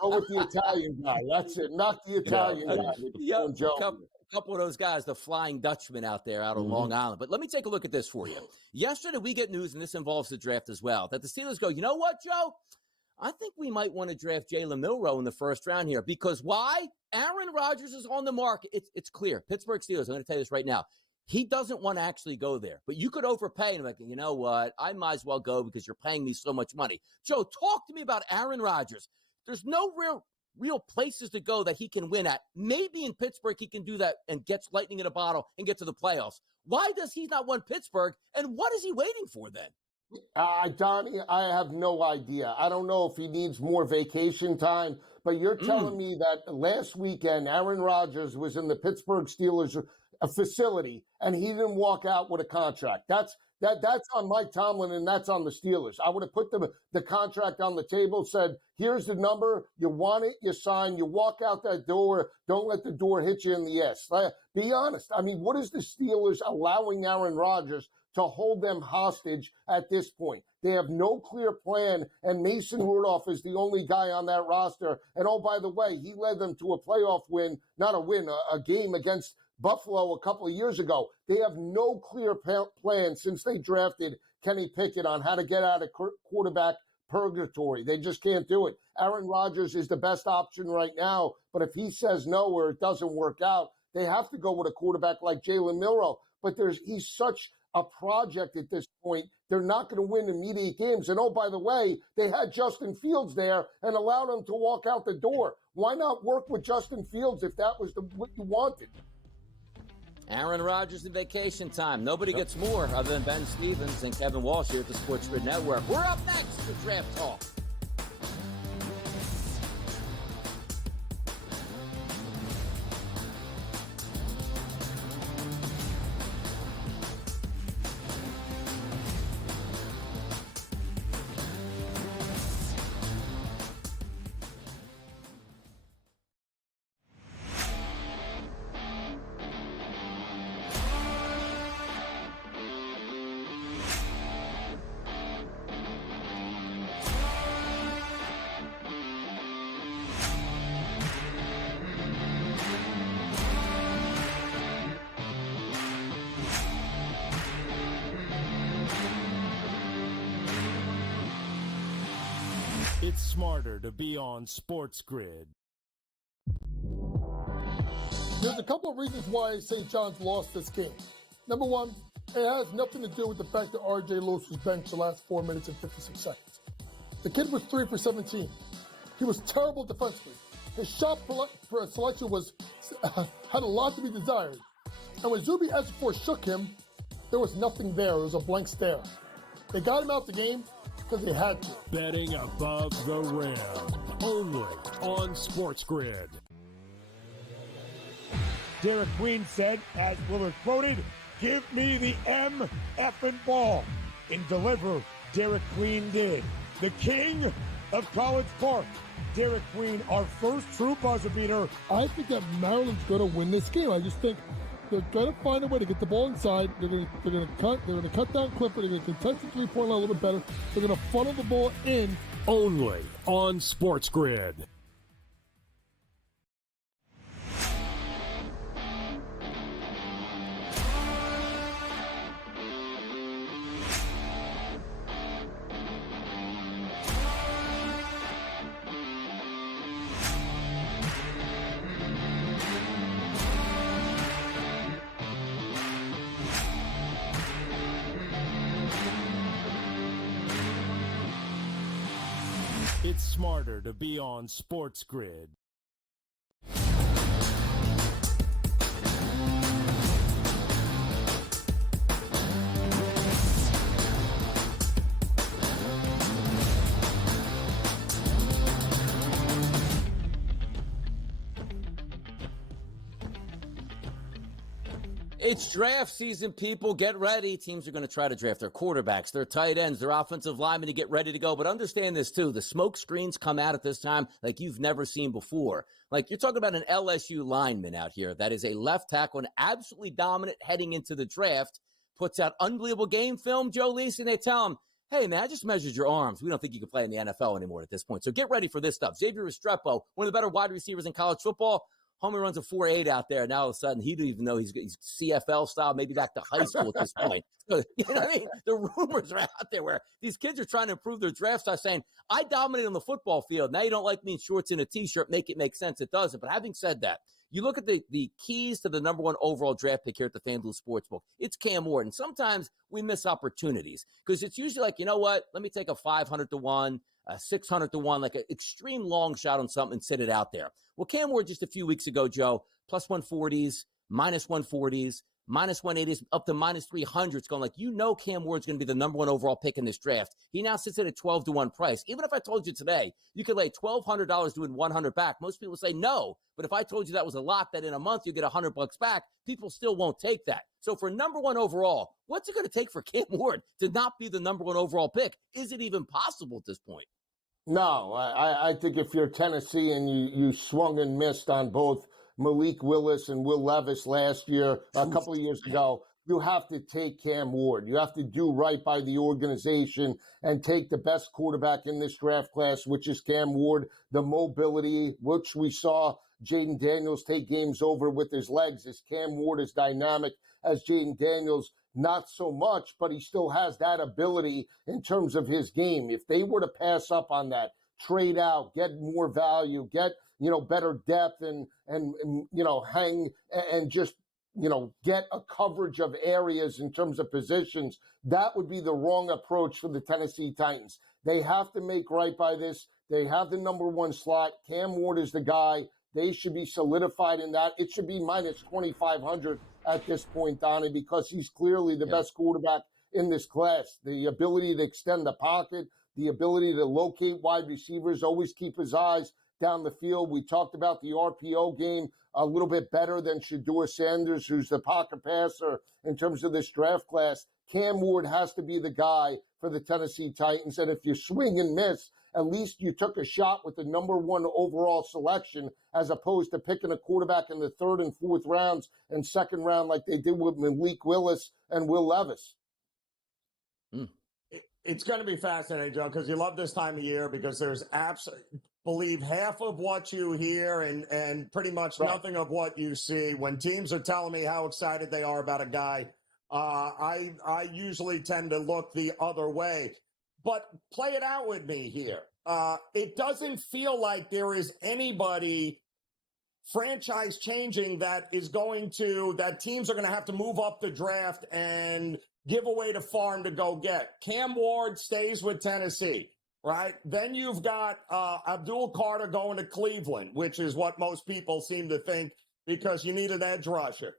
Go with the Italian guy. That's it. Not the Italian guy. A couple of those guys, the Flying Dutchman out there out on Long Island. But let me take a look at this for you. Yesterday, we get news, and this involves the draft as well, that the Steelers go, you know what, Joe? I think we might want to draft Jalen Milroe in the first round here. Because why? Aaron Rodgers is on the market. It's clear. Pittsburgh Steelers, I'm going to tell you this right now. He doesn't want to actually go there, but you could overpay. And I'm like, you know what? I might as well go because you're paying me so much money. Joe, talk to me about Aaron Rodgers. There's no real places to go that he can win at. Maybe in Pittsburgh he can do that and gets lightning in a bottle and get to the playoffs. Why does he not want Pittsburgh? And what is he waiting for then? Donnie, I have no idea. I don't know if he needs more vacation time, but you're telling me that last weekend Aaron Rodgers was in the Pittsburgh Steelers facility and he didn't walk out with a contract. That's on Mike Tomlin and that's on the Steelers. I would have put the contract on the table, said, here's the number, you want it, you sign, you walk out that door, don't let the door hit you in the ass. Be honest. I mean, what is the Steelers allowing Aaron Rodgers to hold them hostage at this point? They have no clear plan, and Mason Rudolph is the only guy on that roster. And oh, by the way, he led them to a playoff win, not a win, a game against Buffalo a couple of years ago. They have no clear plan since they drafted Kenny Pickett on how to get out of quarterback purgatory. They just can't do it. Aaron Rodgers is the best option right now, but if he says no or it doesn't work out, they have to go with a quarterback like Jalen Milroe. But he's such a project at this point. They're not going to win immediate games. And oh, by the way, they had Justin Fields there and allowed him to walk out the door. Why not work with Justin Fields if that was what you wanted? Aaron Rodgers in vacation time. Nobody gets more other than Ben Stevens and Kevin Walsh here at the SportsGrid Network. We're up next for Draft Talk. It's smarter to be on SportsGrid. There's a couple of reasons why St. John's lost this game. Number one, it has nothing to do with the fact that R.J. Lewis was benched the last 4 minutes and 56 seconds. The kid was 3 for 17. He was terrible defensively. His shot selection had a lot to be desired. And when Zuby Ejiofor shook him, there was nothing there. It was a blank stare. They got him out the game because they had to. Betting above the rim. Only on SportsGrid. Derek Queen said, as Willard quoted, "Give me the M effing ball." And deliver, Derek Queen did. The king of College Park. Derek Queen, our first true buzzer beater. I think that Maryland's going to win this game. I just think they're going to find a way to get the ball inside. They're going to cut down Clifford. They're going to contest the three-point line a little bit better. They're going to funnel the ball in. Only on SportsGrid. It's smarter to be on SportsGrid. It's draft season, people. Get ready. Teams are going to try to draft their quarterbacks, their tight ends, their offensive linemen to get ready to go. But understand this, too. The smoke screens come out at this time like you've never seen before. Like, you're talking about an LSU lineman out here that is a left tackle and absolutely dominant heading into the draft, puts out unbelievable game film, Joe Lisi, and they tell him, hey, man, I just measured your arms. We don't think you can play in the NFL anymore at this point. So get ready for this stuff. Xavier Restrepo, one of the better wide receivers in college football. Homie runs a 4.8 out there. Now all of a sudden, he didn't even know he's CFL style, maybe back to high school at this point. So, you know what I mean? The rumors are out there where these kids are trying to improve their draft style, saying, I dominate on the football field. Now you don't like me in shorts and a T-shirt. Make it make sense. It doesn't. But having said that, You look at the keys to the number one overall draft pick here at the FanDuel Sportsbook. It's Cam Ward. And sometimes we miss opportunities because it's usually like, you know what? Let me take a 500 to 1, a 600 to 1, like an extreme long shot on something and sit it out there. Well, Cam Ward just a few weeks ago, Joe, plus 140s, minus 140s, minus 180s, up to minus 300s, going like, Cam Ward's going to be the number one overall pick in this draft. He now sits at a 12 to 1 price. Even if I told you today, you could lay $1,200 doing 100 back. Most people say no. But if I told you that was a lock, that in a month you get $100 back, people still won't take that. So for number one overall, what's it going to take for Cam Ward to not be the number one overall pick? Is it even possible at this point? No, I think if you're Tennessee and you swung and missed on both Malik Willis and Will Levis last year, a couple of years ago, you have to take Cam Ward. You have to do right by the organization and take the best quarterback in this draft class, which is Cam Ward. The mobility, which we saw Jaden Daniels take games over with his legs, as Cam Ward is dynamic as Jaden Daniels. Not so much, but he still has that ability in terms of his game. If they were to pass up on that, trade out, get more value, get better depth and hang and just get a coverage of areas in terms of positions, that would be the wrong approach for the Tennessee Titans. They have to make right by this. They have the number one slot. Cam Ward is the guy. They should be solidified in that. It should be minus 2,500 at this point, Donnie, because he's clearly the best quarterback in this class. The ability to extend the pocket, the ability to locate wide receivers, always keep his eyes down the field. We talked about the RPO game a little bit better than Shedeur Sanders, who's the pocket passer in terms of this draft class. Cam Ward has to be the guy for the Tennessee Titans. And if you swing and miss, at least you took a shot with the number one overall selection as opposed to picking a quarterback in the third and fourth rounds and second round like they did with Malik Willis and Will Levis. It's going to be fascinating, Joe, because you love this time of year because there's believe half of what you hear and pretty much nothing of what you see. When teams are telling me how excited they are about a guy, I usually tend to look the other way. But play it out with me here. It doesn't feel like there is anybody franchise changing that teams are going to have to move up the draft and give away the farm to go get. Cam Ward stays with Tennessee, right? Then you've got Abdul Carter going to Cleveland, which is what most people seem to think because you need an edge rusher.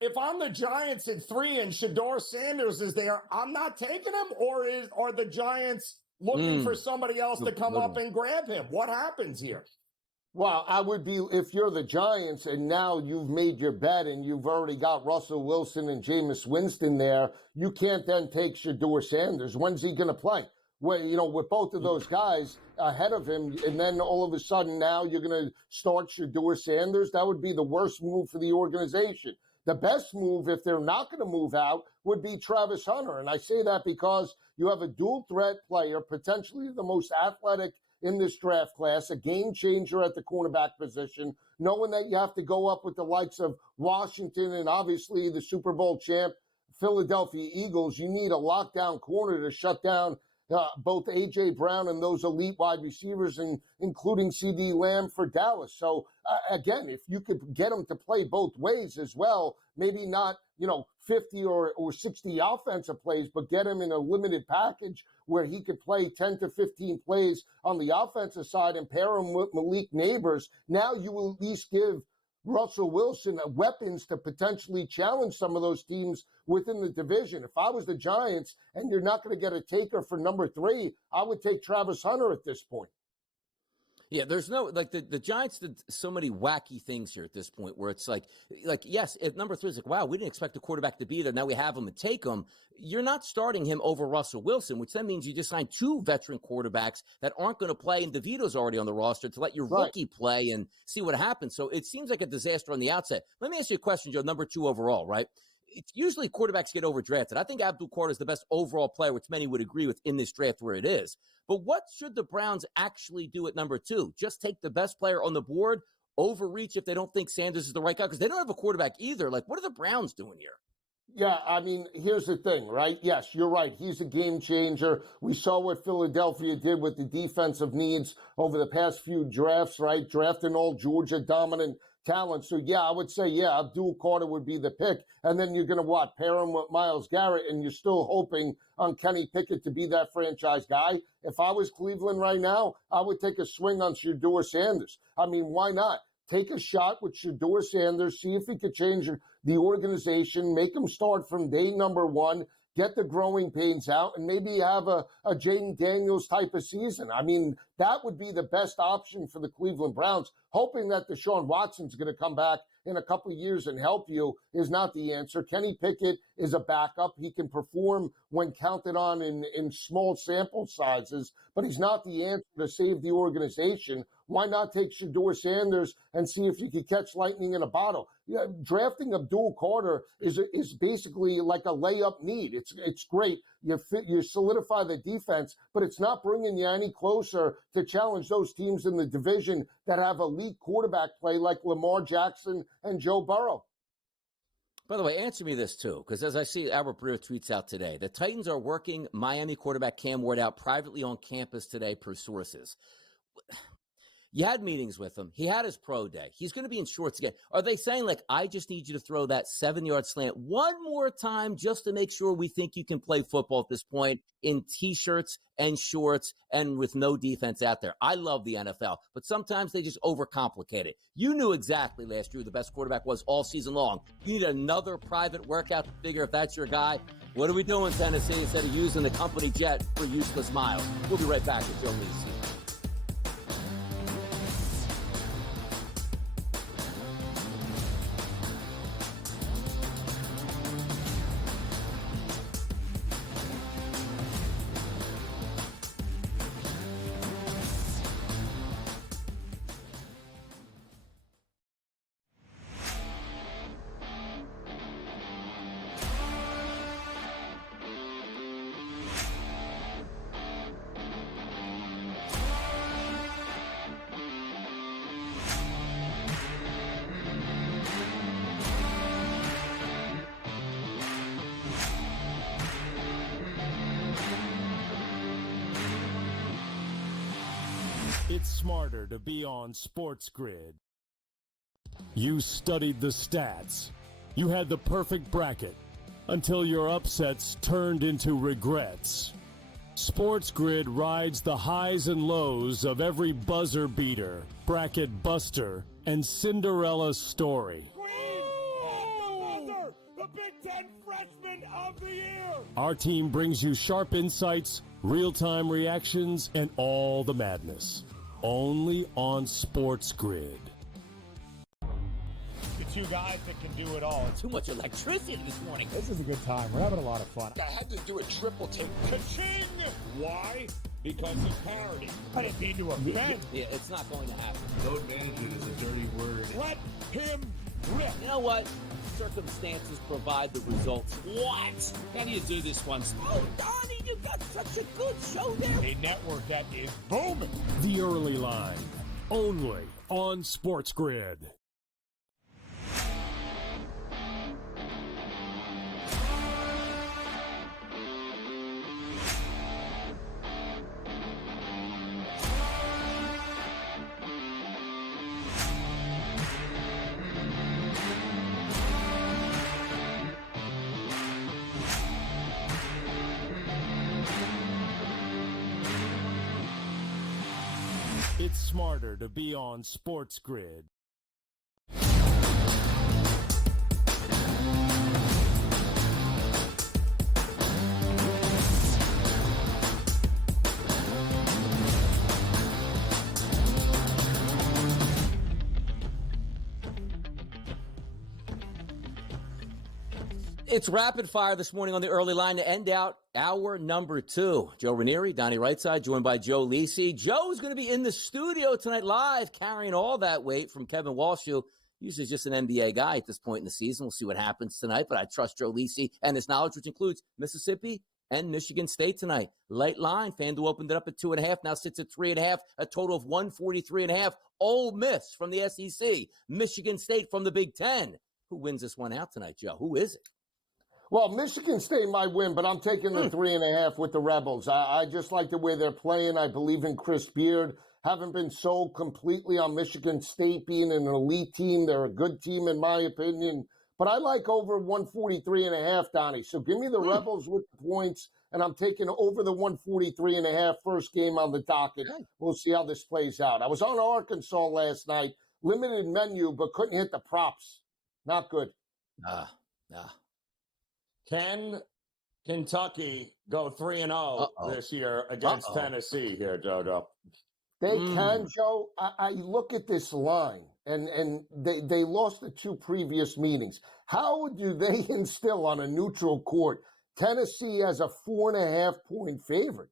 If I'm the Giants at 3 and Shedeur Sanders is there, I'm not taking him, or are the Giants looking for somebody else to come up and grab him? What happens here? Well, I would be, if you're the Giants and now you've made your bet and you've already got Russell Wilson and Jameis Winston there, you can't then take Shedeur Sanders. When's he going to play? Well, with both of those guys ahead of him, and then all of a sudden now you're going to start Shedeur Sanders. That would be the worst move for the organization. The best move, if they're not going to move out, would be Travis Hunter. And I say that because you have a dual threat player, potentially the most athletic in this draft class, a game changer at the cornerback position, knowing that you have to go up with the likes of Washington and obviously the Super Bowl champ Philadelphia Eagles. You need a lockdown corner to shut down both A.J. Brown and those elite wide receivers, including C.D. Lamb for Dallas. So, again, if you could get him to play both ways as well, maybe not, 50 or 60 offensive plays, but get him in a limited package where he could play 10 to 15 plays on the offensive side and pair him with Malik Neighbors. Now you will at least give Russell Wilson weapons to potentially challenge some of those teams within the division. If I was the Giants and you're not going to get a taker for number 3, I would take Travis Hunter at this point. Yeah, there's no, the Giants did so many wacky things here at this point where it's like, yes, if number 3 is like, wow, we didn't expect the quarterback to be there. Now we have him and take him. You're not starting him over Russell Wilson, which then means you just signed 2 veteran quarterbacks that aren't going to play, and DeVito's already on the roster to let your rookie play and see what happens. So it seems like a disaster on the outset. Let me ask you a question, Joe, number 2 overall, right? It's usually quarterbacks get overdrafted. I think Abdul Carter is the best overall player, which many would agree with in this draft where it is. But what should the Browns actually do at number 2? Just take the best player on the board, overreach if they don't think Sanders is the right guy? Because they don't have a quarterback either. Like, what are the Browns doing here? Yeah, I mean, here's the thing, right? Yes, you're right. He's a game changer. We saw what Philadelphia did with the defensive needs over the past few drafts, right? Drafting all Georgia dominant talent. So, yeah, I would say, yeah, Abdul Carter would be the pick. And then you're going to, pair him with Myles Garrett, and you're still hoping on Kenny Pickett to be that franchise guy. If I was Cleveland right now, I would take a swing on Shedeur Sanders. I mean, why not? Take a shot with Shedeur Sanders, see if he could change the organization, make him start from day number one, get the growing pains out, and maybe have a Jaden Daniels type of season. I mean, that would be the best option for the Cleveland Browns. Hoping that Deshaun Watson's going to come back in a couple of years and help you is not the answer. Kenny Pickett is a backup. He can perform when counted on in small sample sizes, but he's not the answer to save the organization. Why not take Shedeur Sanders and see if you could catch lightning in a bottle? Yeah, drafting Abdul Carter is basically like a layup need. It's great. You solidify the defense, but it's not bringing you any closer to challenge those teams in the division that have elite quarterback play like Lamar Jackson and Joe Burrow. By the way, answer me this too, because as I see Albert Breer tweets out today, the Titans are working Miami quarterback Cam Ward out privately on campus today per sources. You had meetings with him. He had his pro day. He's going to be in shorts again. Are they saying, like, I just need you to throw that 7-yard slant one more time just to make sure we think you can play football at this point in T-shirts and shorts and with no defense out there? I love the NFL, but sometimes they just overcomplicate it. You knew exactly last year who the best quarterback was all season long. You need another private workout to figure if that's your guy. What are we doing, Tennessee, instead of using the company jet for useless miles? We'll be right back with Joe Lisi. It's smarter to be on SportsGrid. You studied the stats. You had the perfect bracket until your upsets turned into regrets. SportsGrid rides the highs and lows of every buzzer beater, bracket buster, and Cinderella story. The Big Ten Freshman of the Year! Our team brings you sharp insights, real-time reactions, and all the madness. Only on SportsGrid. The two guys that can do it all. Too much electricity this morning. This is a good time. We're having a lot of fun. I had to do a triple take. Ka-ching! Why? Because it's parody. I didn't mean to offend. Yeah, it's not going to happen. Load management is a dirty word. Let him rip. You know what? Circumstances provide the results. What? How do you do this one? Oh, Donnie, you got such a good show there. A network that is booming. The Early Line, only on SportsGrid. It's smarter to be on SportsGrid. It's rapid fire this morning on the Early Line to end out hour number 2. Joe Ranieri, Donnie Rightside, joined by Joe Lisi. Joe's going to be in the studio tonight live, carrying all that weight from Kevin Walsh, who usually is just an NBA guy at this point in the season. We'll see what happens tonight, but I trust Joe Lisi and his knowledge, which includes Mississippi and Michigan State tonight. Light line, FanDuel opened it up at 2.5, now sits at 3.5, a total of 143.5. Ole Miss from the SEC, Michigan State from the Big Ten. Who wins this one out tonight, Joe? Who is it? Well, Michigan State might win, but I'm taking the 3.5 with the Rebels. I just like the way they're playing. I believe in Chris Beard. Haven't been sold completely on Michigan State being an elite team. They're a good team, in my opinion. But I like over 143.5, Donnie. So give me the Rebels with the points, and I'm taking over the 143.5 first game on the docket. We'll see how this plays out. I was on Arkansas last night, limited menu, but couldn't hit the props. Not good. Nah. Can Kentucky go 3-0 this year against Tennessee here, Jojo? They can, Joe. I look at this line, and they lost the 2 previous meetings. How do they instill on a neutral court Tennessee as a 4.5-point favorite?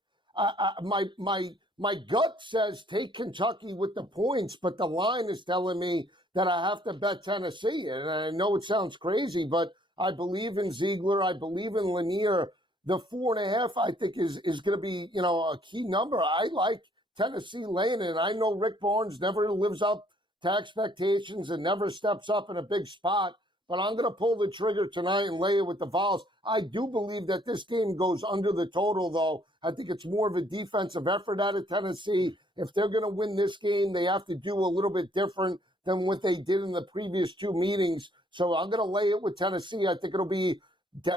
My gut says take Kentucky with the points, but the line is telling me that I have to bet Tennessee. And I know it sounds crazy, but I believe in Ziegler. I believe in Lanier. The 4.5, I think, is going to be, a key number. I like Tennessee laying it. I know Rick Barnes never lives up to expectations and never steps up in a big spot, but I'm going to pull the trigger tonight and lay it with the Vols. I do believe that this game goes under the total, though. I think it's more of a defensive effort out of Tennessee. If they're going to win this game, they have to do a little bit different than what they did in the previous 2 meetings. So I'm going to lay it with Tennessee. I think it'll be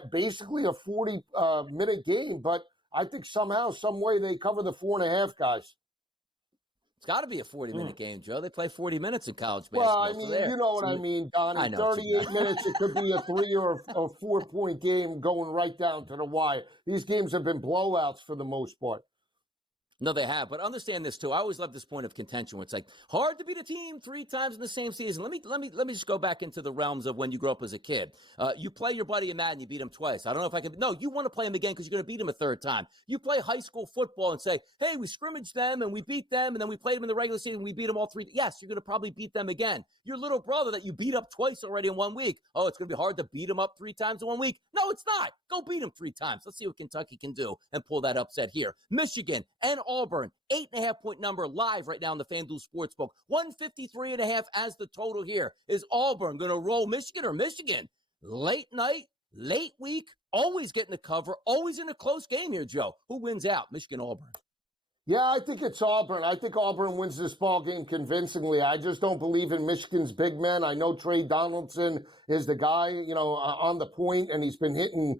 basically a 40-minute game, but I think somehow, some way they cover the 4.5, guys. It's got to be a 40-minute game, Joe. They play 40 minutes in college basketball. Well, I mean, you know what I mean, Donnie. 38 minutes, it could be a 3 or a 4-point game going right down to the wire. These games have been blowouts for the most part. No, they have. But understand this too. I always love this point of contention where it's like hard to beat a team 3 times in the same season. Let me just go back into the realms of when you grew up as a kid. You play your buddy in Madden, you beat him twice. I don't know if I can. No, you want to play him again because you're going to beat him a 3rd time. You play high school football and say, hey, we scrimmaged them and we beat them, and then we played them in the regular season and we beat them all 3. Yes, you're going to probably beat them again. Your little brother that you beat up twice already in 1 week. Oh, it's going to be hard to beat him up 3 times in 1 week. No, it's not. Go beat him 3 times. Let's see what Kentucky can do and pull that upset here. Michigan and Auburn. 8.5-point number live right now in the FanDuel Sportsbook. 153.5 as the total here. Is Auburn going to roll Michigan or Michigan? Late night, late week, always getting the cover, always in a close game here, Joe. Who wins out? Michigan, Auburn. Yeah, I think it's Auburn. I think Auburn wins this ball game convincingly. I just don't believe in Michigan's big men. I know Trey Donaldson is the guy, on the point, and he's been hitting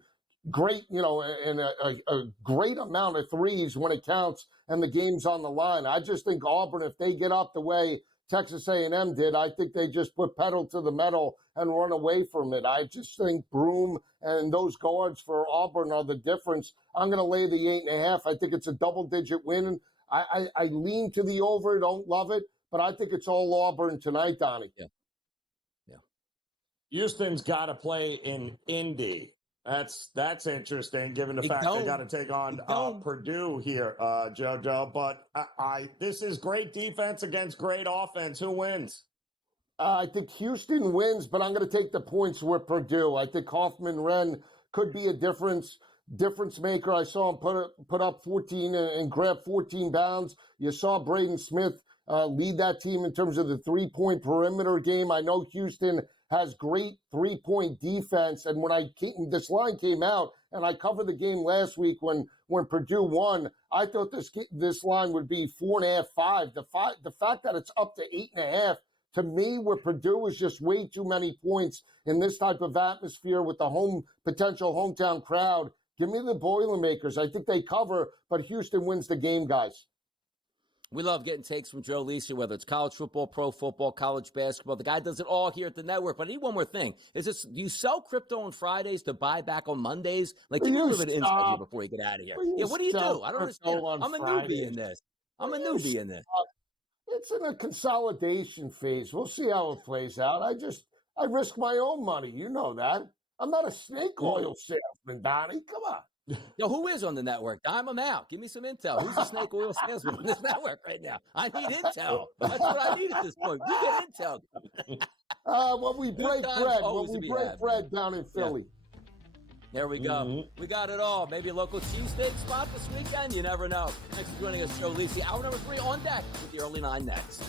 great, and a great amount of threes when it counts and the game's on the line. I just think Auburn, if they get up the way Texas A&M did, I think they just put pedal to the metal and run away from it. I just think Broom and those guards for Auburn are the difference. I'm going to lay the 8.5. I think it's a double-digit win. I lean to the over, don't love it, but I think it's all Auburn tonight, Donnie. Yeah. Houston's got to play in Indy. That's interesting, given the fact they got to take on Purdue here, JoJo. But this is great defense against great offense. Who wins? I think Houston wins, but I'm going to take the points with Purdue. I think Hoffman-Wren could be a difference maker. I saw him put up 14 and grab 14 bounds. You saw Braden Smith lead that team in terms of the 3-point perimeter game. I know Houston has great 3-point defense. And when this line came out, and I covered the game last week when Purdue won, I thought this line would be 4.5, 5. The fact that it's up to 8.5, to me, where Purdue is just way too many points in this type of atmosphere with the potential hometown crowd. Give me the Boilermakers. I think they cover, but Houston wins the game, guys. We love getting takes from Joe Lisi, whether it's college football, pro football, college basketball. The guy does it all here at the network. But I need one more thing. Do you sell crypto on Fridays to buy back on Mondays? Like, give me a little bit of insight here before you get out of here. Yeah, what do you do? I don't understand. I'm a newbie in this. It's in a consolidation phase. We'll see how it plays out. I risk my own money. You know that. I'm not a snake oil salesman, Donnie. Come on. Yo, who is on the network? Dime them out. Give me some intel. Who's the snake oil salesman on this network right now? I need intel. That's what I need at this point. You get intel. When we break bread down in Philly. There we go. Mm-hmm. We got it all. Maybe a local cheesesteak spot this weekend. You never know. Thanks for joining us, Joe Lisi. Hour number 3 on deck with the early 9 next.